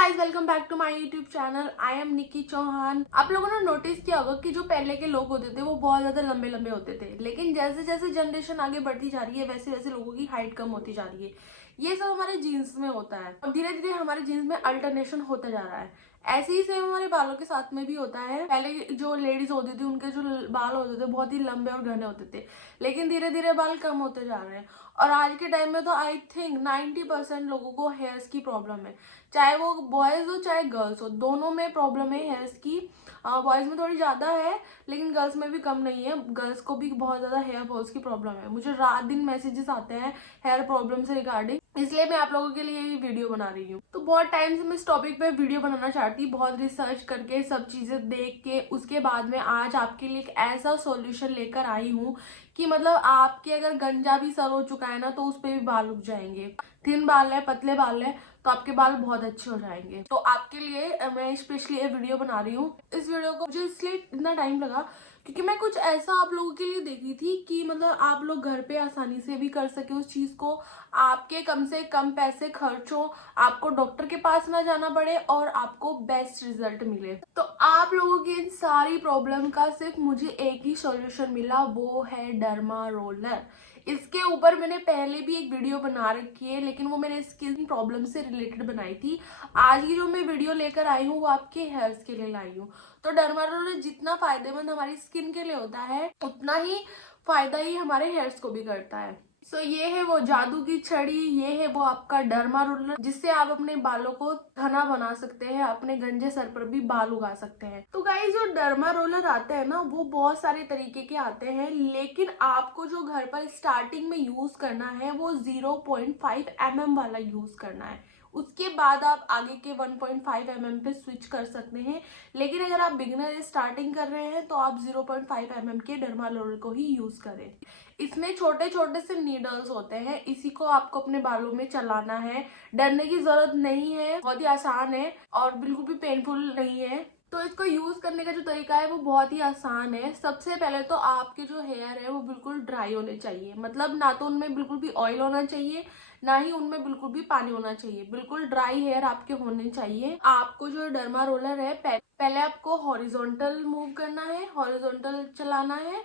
Guys, welcome back to my YouTube channel. I am Nikki Chauhan. आप लोगों ने नोटिस किया होगा कि जो पहले के लोग होते थे वो बहुत ज्यादा लंबे लंबे होते थे, लेकिन जैसे जैसे जनरेशन आगे बढ़ती जा रही है वैसे वैसे लोगों की हाइट कम होती जा रही है। ये सब हमारे जीन्स में होता है और धीरे धीरे हमारे जीन्स में अल्टरनेशन होता जा रहा है। ऐसे ही सेम हमारे बालों के साथ में भी होता है। पहले जो लेडीज होती थी उनके जो बाल होते थे बहुत ही लंबे और घने होते थे, लेकिन धीरे धीरे बाल कम होते जा रहे हैं। और आज के टाइम में तो आई थिंक 90% लोगों को हेयर्स की प्रॉब्लम है, चाहे वो बॉयज हो चाहे गर्ल्स हो, दोनों में प्रॉब्लम है हेयर्स की। बॉयज में थोड़ी ज्यादा है लेकिन गर्ल्स में भी कम नहीं है। गर्ल्स को भी बहुत ज्यादा हेयर फॉल्स की प्रॉब्लम है। मुझे रात दिन मैसेजेस आते हैं हेयर प्रॉब्लम से रिगार्डिंग, इसलिए मैं आप लोगों के लिए ये वीडियो बना रही हूँ। तो बहुत टाइम से मैं इस टॉपिक पे वीडियो बनाना चाहती हूँ, बहुत रिसर्च करके सब चीजें देख के उसके बाद में आज आपके लिए एक ऐसा सॉल्यूशन लेकर आई हूँ कि मतलब आपके अगर गंजा भी सर हो चुका है ना तो उस पर भी बाल रुक जाएंगे। थिन बाल है, पतले बाल है, तो आपके बाल बहुत अच्छे हो जाएंगे। तो आपके लिए मैं स्पेशली ये वीडियो बना रही हूँ। इस वीडियो को मुझे इसलिए इतना टाइम लगा क्योंकि मैं कुछ ऐसा आप लोगों के लिए देखी थी कि मतलब आप लोग घर पे आसानी से भी कर सके उस चीज को, आपके कम से कम पैसे खर्च हो, आपको डॉक्टर के पास ना जाना पड़े और आपको बेस्ट रिजल्ट मिले। तो आप लोगों की इन सारी प्रॉब्लम का सिर्फ मुझे एक ही सॉल्यूशन मिला, वो है डर्मा रोलर। इसके ऊपर मैंने पहले भी एक वीडियो बना रखी है, लेकिन वो मैंने स्किन प्रॉब्लम से रिलेटेड बनाई थी। आज की जो मैं वीडियो लेकर आई हूँ वो आपके हेयर्स के लिए लाई हूँ। तो डर्मा रोलर जितना फायदेमंद हमारी स्किन के लिए होता है उतना ही फायदा ही हमारे हेयर्स को भी करता है। सो ये है वो जादू की छड़ी, ये है वो आपका डर्मा रोलर जिससे आप अपने बालों को घना बना सकते हैं, अपने गंजे सर पर भी बाल उगा सकते हैं। तो गाइस, जो डर्मा रोलर आते हैं ना वो बहुत सारे तरीके के आते हैं, लेकिन आपको जो घर पर स्टार्टिंग में यूज करना है वो 0.5 mm वाला यूज करना है। उसके बाद आप आगे के 1.5 mm पे स्विच कर सकते हैं, लेकिन अगर आप बिगिनर स्टार्टिंग कर रहे हैं तो आप 0.5 mm के डर्मा रोलर को ही यूज करें। इसमें छोटे छोटे से नीडल्स होते हैं, इसी को आपको अपने बालों में चलाना है। डरने की जरूरत नहीं है, बहुत ही आसान है और बिल्कुल भी पेनफुल नहीं है। तो इसको यूज करने का जो तरीका है वो बहुत ही आसान है। सबसे पहले तो आपके जो हेयर है वो बिल्कुल ड्राई होने चाहिए, मतलब ना तो उनमें बिल्कुल भी ऑयल होना चाहिए ना ही उनमें बिल्कुल भी पानी होना चाहिए। बिल्कुल ड्राई हेयर आपके होने चाहिए। आपको जो डर्मा रोलर है पहले आपको हॉरिजॉन्टल मूव करना है, हॉरिजॉन्टल चलाना है,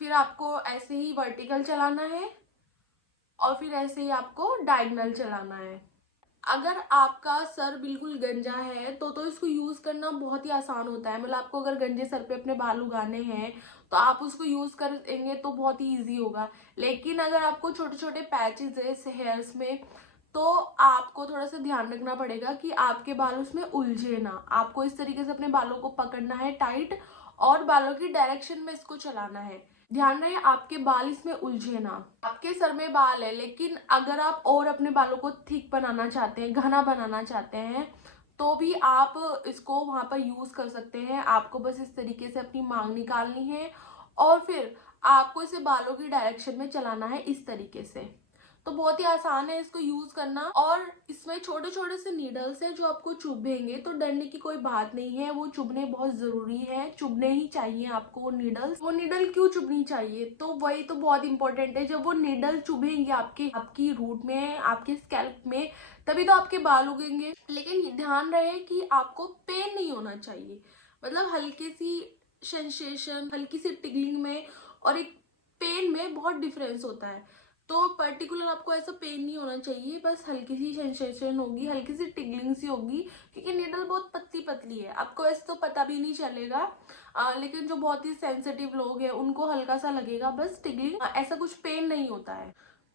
फिर आपको ऐसे ही वर्टिकल चलाना है और फिर ऐसे ही आपको डायगोनल चलाना है। अगर आपका सर बिल्कुल गंजा है तो इसको यूज करना बहुत ही आसान होता है। मतलब आपको अगर गंजे सर पे अपने बाल उगाने हैं तो आप उसको यूज करेंगे तो बहुत ही इजी होगा। लेकिन अगर आपको छोटे छोटे पैचेस है हेयर्स में तो आपको थोड़ा सा ध्यान रखना पड़ेगा कि आपके बाल उसमें उलझे ना। आपको इस तरीके से अपने बालों को पकड़ना है टाइट और बालों की डायरेक्शन में इसको चलाना है। ध्यान रहे आपके बाल इसमें उलझे ना। आपके सर में बाल है, लेकिन अगर आप और अपने बालों को थिक बनाना चाहते हैं, घना बनाना चाहते हैं, तो भी आप इसको वहां पर यूज कर सकते हैं। आपको बस इस तरीके से अपनी मांग निकालनी है और फिर आपको इसे बालों की डायरेक्शन में चलाना है इस तरीके से। तो बहुत ही आसान है इसको यूज करना और इसमें छोटे छोटे से नीडल्स हैं जो आपको चुभेंगे, तो डरने की कोई बात नहीं है। वो चुभने बहुत जरूरी है, चुभने ही चाहिए आपको वो नीडल्स। वो नीडल क्यों चुभनी चाहिए, तो वही तो बहुत इंपॉर्टेंट है। जब वो नीडल चुभेंगे आपकी रूट में, आपके स्कैल्प में, तभी तो आपके बाल उगेंगे। लेकिन ध्यान रहे कि आपको पेन नहीं होना चाहिए, मतलब हल्की सी सेंसेशन, हल्की सी टिगलिंग में और एक पेन में बहुत डिफरेंस होता है। तो पर्टिकुलर आपको ऐसा पेन नहीं होना चाहिए, बस हल्की सी सेंसेशन होगी, हल्की सी टिगलिंग सी होगी, क्योंकि नीडल बहुत पतली पतली है। आपको ऐसे तो पता भी नहीं चलेगा, लेकिन जो बहुत ही सेंसिटिव लोग हैं उनको हल्का सा लगेगा, बस टिगलिंग, ऐसा कुछ पेन नहीं होता है।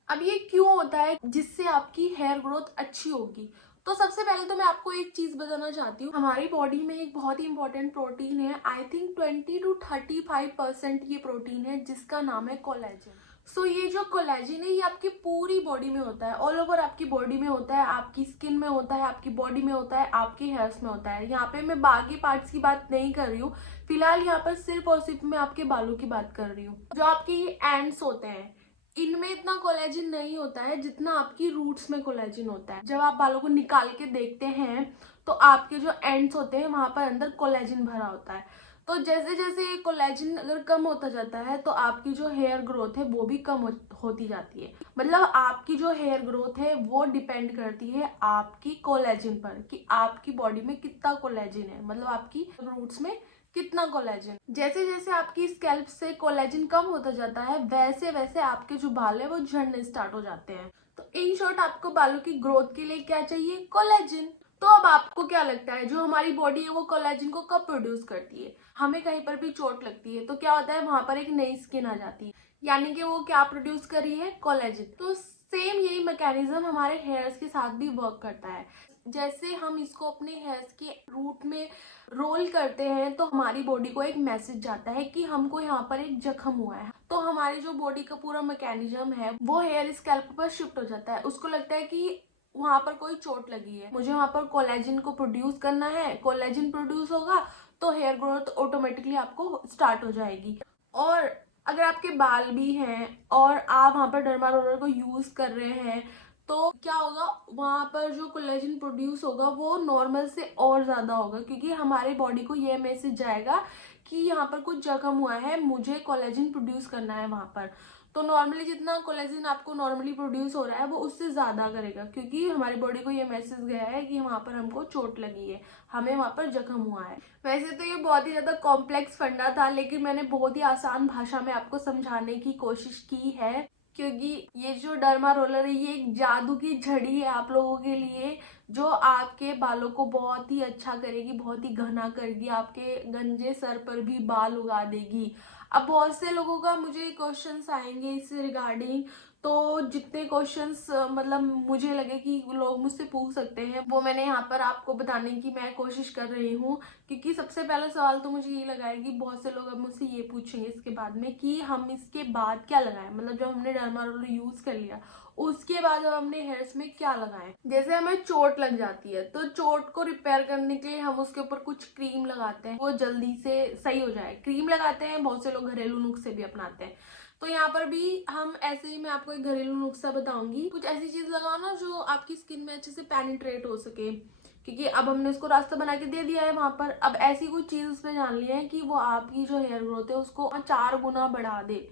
अब ये क्यों होता है, जिससे आपकी हेयर ग्रोथ अच्छी होगी। तो सबसे पहले तो मैं आपको एक चीज बताना चाहती हूँ। हमारी बॉडी में एक बहुत ही इंपॉर्टेंट प्रोटीन है, आई थिंक 20 to 35% ये प्रोटीन है, जिसका नाम है कोलेजन। सो ये जो कोलेजन है ये आपकी पूरी बॉडी में होता है, ऑल ओवर आपकी बॉडी में होता है, आपकी स्किन में होता है, आपकी बॉडी में होता है, आपके हेयर्स में होता है। यहाँ पे मैं बाकी पार्ट्स की बात नहीं कर रही हूँ, फिलहाल यहाँ पर सिर्फ और सिर्फ मैं आपके बालों की बात कर रही हूँ। जो आपके ये एंड्स होते हैं इनमें इतना कोलेजन नहीं होता है जितना आपकी रूट्स में कोलेजन होता है। जब आप बालों को निकाल के देखते हैं तो आपके जो एंड्स होते हैं वहां पर अंदर कोलेजन भरा होता है। तो जैसे जैसे कोलेजन अगर कम होता जाता है तो आपकी जो हेयर ग्रोथ है वो भी कम होती जाती है। मतलब आपकी जो हेयर ग्रोथ है वो डिपेंड करती है आपकी कोलेजन पर, कि आपकी बॉडी में कितना कोलेजन है, मतलब आपकी रूट्स में कितना कोलेजन। जैसे जैसे आपकी स्कैल्प से कोलेजन कम होता जाता है वैसे वैसे आपके जो बाल है वो झड़ने स्टार्ट हो जाते हैं। तो इन शॉर्ट आपको बालों की ग्रोथ के लिए क्या चाहिए? कोलेजन। तो अब आपको क्या लगता है जो हमारी बॉडी है वो कोलेजन को कब प्रोड्यूस करती है? हमें कहीं पर भी चोट लगती है तो क्या होता है, वहां पर एक नई स्किन आ जाती है, यानी कि वो क्या प्रोड्यूस कर रही है? कोलेजन। तो सेम यही मैकेनिज्म हमारे हेयर्स के साथ भी वर्क करता है। जैसे हम इसको अपने हेयर्स के रूट में रोल करते हैं तो हमारी बॉडी को एक मैसेज जाता है कि हमको यहाँ पर एक जख्म हुआ है। तो हमारी जो बॉडी का पूरा मैकेनिज्म है वो हेयर स्कैल्प पर शिफ्ट हो जाता है। उसको लगता है कि वहां पर कोई चोट लगी है, मुझे वहां पर कोलेजन को प्रोड्यूस करना है। कोलेजन प्रोड्यूस होगा तो हेयर ग्रोथ ऑटोमेटिकली आपको स्टार्ट हो जाएगी। और अगर आपके बाल भी हैं और आप वहां पर डर्मा रोलर को यूज कर रहे हैं तो क्या होगा, वहां पर जो कोलेजन प्रोड्यूस होगा वो नॉर्मल से और ज्यादा होगा, क्योंकि हमारे बॉडी को यह मैसेज जाएगा कि यहाँ पर कुछ जख्म हुआ है, मुझे कोलेजन प्रोड्यूस करना है वहां पर। तो नॉर्मली जितना कोलेजन आपको नॉर्मली प्रोड्यूस हो रहा है वो उससे ज्यादा करेगा, क्योंकि हमारी बॉडी को ये मैसेज गया है कि वहां पर हमको चोट लगी है, हमें वहां पर जख्म हुआ है। वैसे तो ये बहुत ही ज्यादा कॉम्प्लेक्स फंडा था, लेकिन मैंने बहुत ही आसान भाषा में आपको समझाने की कोशिश की है, क्योंकि ये जो डर्मा रोलर है ये एक जादू की झड़ी है आप लोगों के लिए, जो आपके बालों को बहुत ही अच्छा करेगी, बहुत ही घना करेगी, आपके गंजे सर पर भी बाल उगा देगी। अब बहुत से लोगों का मुझे क्वेश्चंस आएंगे इससे रिगार्डिंग, तो जितने क्वेश्चंस मतलब मुझे लगे कि लोग मुझसे पूछ सकते हैं वो मैंने यहाँ पर आपको बताने की मैं कोशिश कर रही हूँ। क्योंकि सबसे पहला सवाल तो मुझे ये लगा है कि बहुत से लोग अब मुझसे ये पूछेंगे इसके बाद में कि हम इसके बाद क्या लगाएं, मतलब जब हमने डर्मा रोलर यूज कर लिया उसके बाद अब हमने हेयर्स में क्या लगाएं। जैसे हमें चोट लग जाती है तो चोट को रिपेयर करने के लिए हम उसके ऊपर कुछ क्रीम लगाते हैं, वो जल्दी से सही हो जाए। क्रीम लगाते हैं, बहुत से लोग घरेलू नुस्खे भी अपनाते हैं। तो यहाँ पर भी हम ऐसे ही, मैं आपको एक घरेलू नुस्खा बताऊंगी। कुछ ऐसी चीज लगाओ ना जो आपकी स्किन में अच्छे से पेनिट्रेट हो सके, क्योंकि अब हमने उसको रास्ता बना के दे दिया है वहां पर। अब ऐसी कुछ चीज उसमें जान ली है कि वो आपकी जो हेयर ग्रोथ है उसको 4 गुना बढ़ा दे।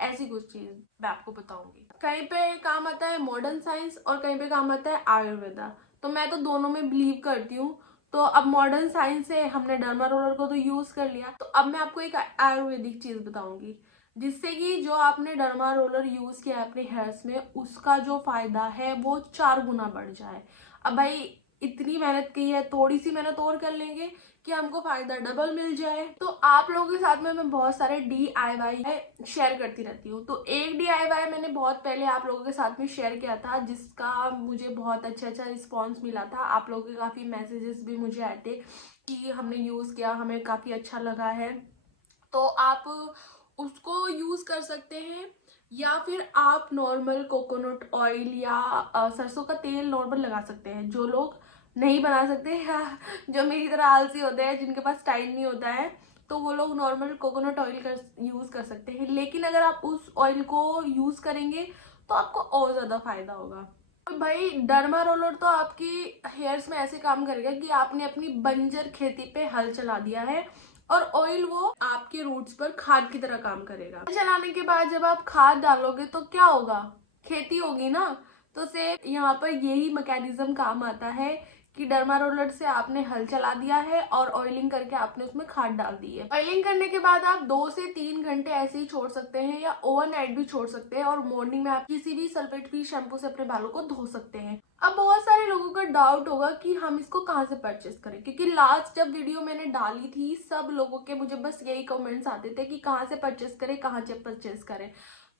ऐसी कुछ चीज मैं आपको बताऊंगी। कहीं पे काम आता है मॉडर्न साइंस और कहीं पे काम आता है आयुर्वेदा, तो मैं तो दोनों में बिलीव करती हूँ। तो अब मॉडर्न साइंस से हमने डर्मा रोलर को तो यूज कर लिया, तो अब मैं आपको एक आयुर्वेदिक चीज बताऊंगी जिससे कि जो आपने डर्मा रोलर यूज किया अपने हेयर्स में उसका जो फायदा है वो 4 गुना बढ़ जाए। अब भाई इतनी मेहनत की है, थोड़ी सी मेहनत और कर लेंगे कि हमको फायदा डबल मिल जाए। तो आप लोगों के साथ में मैं बहुत सारे DIY शेयर करती रहती हूँ। तो एक DIY मैंने बहुत पहले आप लोगों के साथ में शेयर किया था जिसका मुझे बहुत अच्छा रिस्पॉन्स मिला था। आप लोगों के काफी मैसेजेस भी मुझे आए थे कि हमने यूज किया, हमें काफी अच्छा लगा है। तो आप उसको यूज कर सकते हैं, या फिर आप नॉर्मल कोकोनट ऑयल या सरसों का तेल नॉर्मल लगा सकते हैं। जो लोग नहीं बना सकते या जो मेरी तरह आलसी होते हैं, जिनके पास टाइम नहीं होता है, तो वो लोग नॉर्मल कोकोनट ऑयल यूज कर सकते हैं। लेकिन अगर आप उस ऑयल को यूज करेंगे तो आपको और ज्यादा फायदा होगा। भाई डर्मा रोलर तो आपकी हेयर्स में ऐसे काम करेगा कि आपने अपनी बंजर खेती पे हल चला दिया है, और ऑयल वो आपके रूट्स पर खाद की तरह काम करेगा। चलाने के बाद जब आप खाद डालोगे तो क्या होगा, खेती होगी ना। तो सेम यहाँ पर यही मैकेनिज्म काम आता है कि डर्मा रोलर से आपने हल चला दिया है और ऑयलिंग करके आपने उसमें खाद डाल दी है। ऑयलिंग करने के बाद आप 2 से 3 घंटे ऐसे ही छोड़ सकते हैं या ओवरनाइट भी छोड़ सकते हैं, और मॉर्निंग में आप किसी भी सल्फेट फ्री शैम्पू से अपने बालों को धो सकते हैं। अब बहुत सारे लोगों का डाउट होगा कि हम इसको कहाँ से परचेस करें, क्योंकि लास्ट जब वीडियो मैंने डाली थी सब लोगों के मुझे बस यही कमेंट्स आते थे कि कहाँ से परचेस करें, कहाँ से परचेस करें।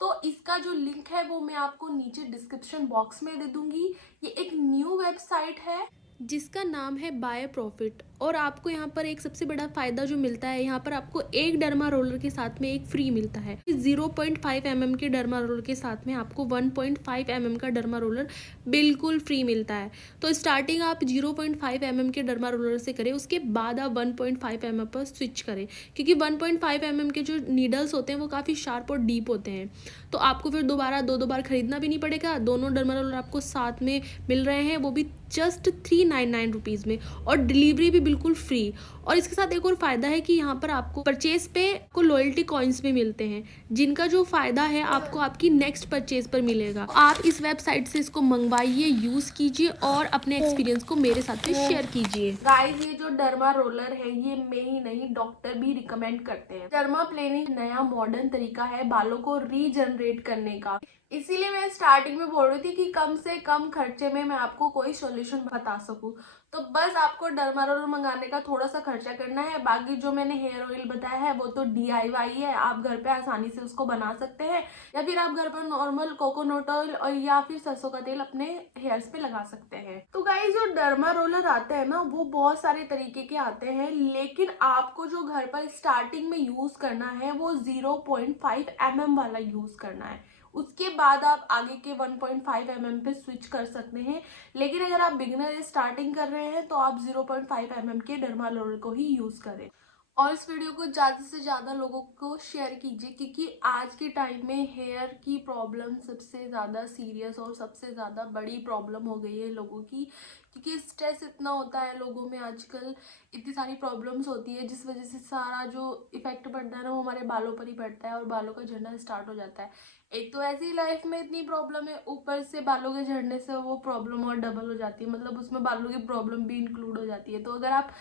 तो इसका जो लिंक है वो मैं आपको नीचे डिस्क्रिप्शन बॉक्स में दे दूंगी। ये एक न्यू वेबसाइट है जिसका नाम है बाय प्रॉफिट, और आपको यहाँ पर एक सबसे बड़ा फ़ायदा जो मिलता है, यहाँ पर आपको एक डर्मा रोलर के साथ में एक फ्री मिलता है। 0.5 mm के डर्मा रोलर के साथ में आपको 1.5 mm का डर्मा रोलर बिल्कुल फ्री मिलता है। तो स्टार्टिंग आप 0.5 mm के डर्मा रोलर से करें, उसके बाद आप 1.5 mm पर स्विच करें, क्योंकि 1.5 mm के जो नीडल्स होते हैं वो काफ़ी शार्प और डीप होते हैं। तो आपको फिर दोबारा दो बार खरीदना भी नहीं पड़ेगा। दोनों डर्मा रोलर आपको साथ में मिल रहे हैं, वो भी जस्ट 399 रुपीज़ में, और डिलीवरी भी बिल्कुल फ्री। और इसके साथ एक और फ़ायदा है कि यहाँ पर आपको परचेज पे को लॉयल्टी कॉइन्स भी मिलते हैं, जिनका जो फ़ायदा है आपको आपकी नेक्स्ट परचेज पर मिलेगा। आप इस वेबसाइट से इसको मंगवाइए, यूज़ कीजिए और अपने एक्सपीरियंस को मेरे साथ में शेयर कीजिए। गाइस, ये जो डर्मा रोलर है ये मैं ही नहीं, डॉक्टर भी रिकमेंड करते हैं। डर्मा प्लेनिंग नया मॉडर्न तरीका है बालों को रीजनरेट करने का। इसीलिए मैं स्टार्टिंग में बोल रही थी कि कम से कम खर्चे में मैं आपको कोई सॉल्यूशन बता सकूं। तो बस आपको डर्मा रोलर मंगाने का थोड़ा सा खर्चा करना है। बाकी जो मैंने हेयर ऑयल बताया है वो तो DIY है, आप घर पे आसानी से उसको बना सकते हैं, या फिर आप घर पर नॉर्मल कोकोनट ऑयल और या फिर सरसों का तेल अपने हेयर्स पे लगा सकते हैं। तो गाइस, जो डर्मा रोलर आते हैं ना वो बहुत सारे तरीके के आते हैं, लेकिन आपको जो घर पर स्टार्टिंग में यूज करना है वो 0.5 mm वाला यूज करना है। उसके बाद आप आगे के 1.5 mm पे स्विच कर सकते हैं। लेकिन अगर आप बिगिनर स्टार्टिंग कर रहे हैं तो आप 0.5 mm के डर्मा रोलर को ही यूज करें। और इस वीडियो को ज़्यादा से ज़्यादा लोगों को शेयर कीजिए, क्योंकि आज के टाइम में हेयर की प्रॉब्लम सबसे ज़्यादा सीरियस और सबसे ज़्यादा बड़ी प्रॉब्लम हो गई है लोगों की। क्योंकि स्ट्रेस इतना होता है लोगों में आजकल, इतनी सारी प्रॉब्लम्स होती है जिस वजह से सारा जो इफेक्ट पड़ता है ना वो हमारे बालों पर ही पड़ता है और बालों का झड़ना स्टार्ट हो जाता है। एक तो ऐसी लाइफ में इतनी प्रॉब्लम है, ऊपर से बालों के झड़ने से वो प्रॉब्लम और डबल हो जाती है, मतलब उसमें बालों की प्रॉब्लम भी इंक्लूड हो जाती है। तो अगर आप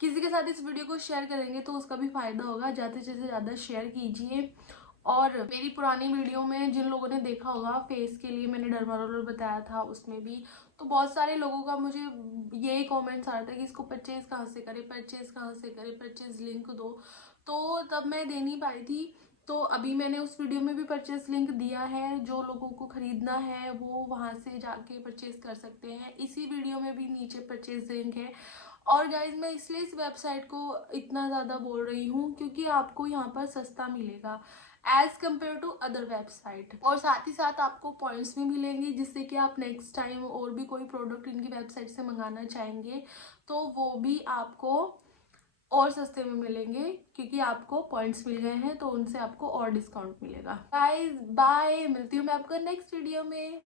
किसी के साथ इस वीडियो को शेयर करेंगे तो उसका भी फायदा होगा। ज़्यादा से ज़्यादा शेयर कीजिए। और मेरी पुरानी वीडियो में जिन लोगों ने देखा होगा, फेस के लिए मैंने डर्मा रोलर बताया था, उसमें भी तो बहुत सारे लोगों का मुझे यही कमेंट्स आ रहा था कि इसको परचेज कहाँ से करें, परचेज कहाँ से करें, परचेज लिंक दो। तो तब मैं दे नहीं पाई थी। तो अभी मैंने उस वीडियो में भी परचेज लिंक दिया है, जो लोगों को खरीदना है वो वहाँ से जाके परचेज कर सकते हैं। इसी वीडियो में भी नीचे परचेज लिंक है। और गाइज, मैं इसलिए इस वेबसाइट को इतना ज़्यादा बोल रही हूँ क्योंकि आपको यहाँ पर सस्ता मिलेगा as compare to other website, और साथ ही साथ आपको पॉइंट्स भी मिलेंगे, जिससे कि आप नेक्स्ट टाइम और भी कोई प्रोडक्ट इनकी वेबसाइट से मंगाना चाहेंगे तो वो भी आपको और सस्ते में मिलेंगे, क्योंकि आपको पॉइंट्स मिल गए हैं तो उनसे आपको और डिस्काउंट मिलेगा। गाइज बाय, मिलती हूँ मैं आपको नेक्स्ट वीडियो में।